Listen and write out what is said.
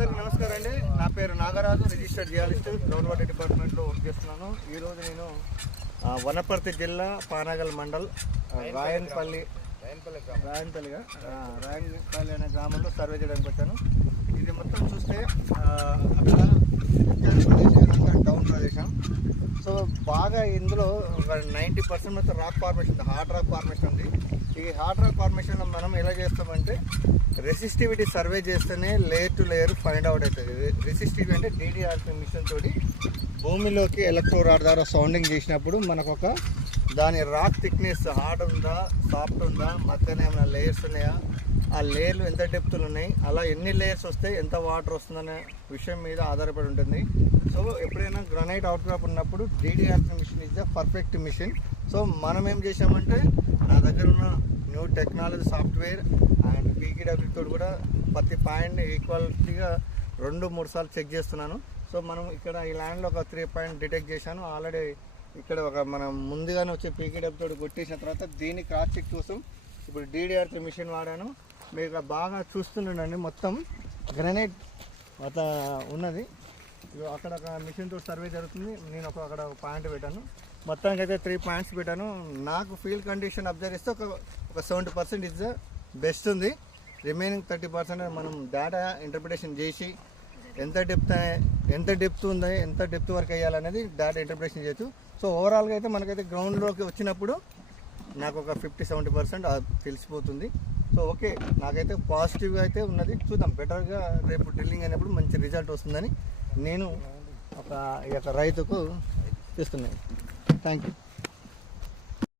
అందరికీ నమస్కారం అండి. నా పేరు Nagaraju, registered geologist, ground water డిపార్ట్మెంట్లో వర్క్ చేస్తున్నాను. ఈరోజు నేను వనపర్తి జిల్లా పానగల్ మండల్ రాయన్పల్లి అనే గ్రామంలో సర్వే చేయడానికి వచ్చాను. ఇది మొత్తం చూస్తే అక్కడ డౌన్ ప్రదేశం. సో బాగా ఇందులో ఒక 90% మొత్తం rock formation, hard rock formation ఉంది. ఈ హార్డ్ రాక్ ఫార్మేషన్ మనం ఎలా చేస్తామంటే రెసిస్టివిటీ సర్వే చేస్తేనే layer to layer find out అవుతుంది. రెసిస్టివిటీ అంటే DDRP మిషన్ తోటి భూమిలోకి ఎలక్ట్రో రాడ్ ద్వారా సౌండింగ్ చేసినప్పుడు మనకు ఒక దాని రాక్ థిక్నెస్ హార్డ్ ఉందా, సాఫ్ట్ ఉందా, మధ్యన ఏమైనా లేయర్స్ ఉన్నాయా, ఆ లేయర్లు ఎంత డెప్త్లు ఉన్నాయి, అలా ఎన్ని లేయర్స్ వస్తే ఎంత వాటర్ వస్తుందనే విషయం మీద ఆధారపడి ఉంటుంది. సో ఎప్పుడైనా గ్రానైట్ అవుట్ క్రాప్ ఉన్నప్పుడు DDRP machine is the perfect machine. So మనం ఏం చేసామంటే నా దగ్గర ఉన్న new technology software and PKW తోటి కూడా ప్రతి పాయింట్ ఈక్వాలిటీగా 2-3 సార్లు చెక్ చేస్తున్నాను. సో మనం ఇక్కడ ఈ ల్యాండ్లో ఒక 3 పాయింట్ డిటెక్ట్ చేశాను ఆల్రెడీ. ఇక్కడ ఒక మనం ముందుగానే వచ్చే PKW తోటి కొట్టేసిన తర్వాత దీని క్రాస్ చెక్ కోసం ఇప్పుడు DDRP మిషన్ వాడాను. మీకు బాగా చూస్తుండండి, మొత్తం గ్రానైట్ ఉన్నది. అక్కడ ఒక మిషన్ తోటి సర్వే జరుగుతుంది. నేను అక్కడ ఒక పాయింట్ పెట్టాను. మొత్తానికి అయితే 3 పాయింట్స్ పెట్టాను. నాకు ఫీల్డ్ కండిషన్ అబ్జర్వ్ చేస్తే ఒక 70% ఇస్ ద బెస్ట్ ఉంది. రిమైనింగ్ 30% మనం డేటా ఇంటర్ప్రిటేషన్ చేసి ఎంత డెప్త్ ఉంది, ఎంత డెప్త్ వరకు వేయాలనేది డేటా ఇంటర్ప్రిటేషన్ చేయొచ్చు. సో ఓవరాల్గా అయితే మనకైతే గ్రౌండ్లోకి వచ్చినప్పుడు నాకు ఒక 50-70% తెలిసిపోతుంది. సో ఓకే, నాకైతే పాజిటివ్గా అయితే ఉన్నది. చూద్దాం, బెటర్గా రేపు డ్రిల్లింగ్ అయినప్పుడు మంచి రిజల్ట్ వస్తుందని నేను ఒక రైతుకు ఇస్తున్నాను. Thank you.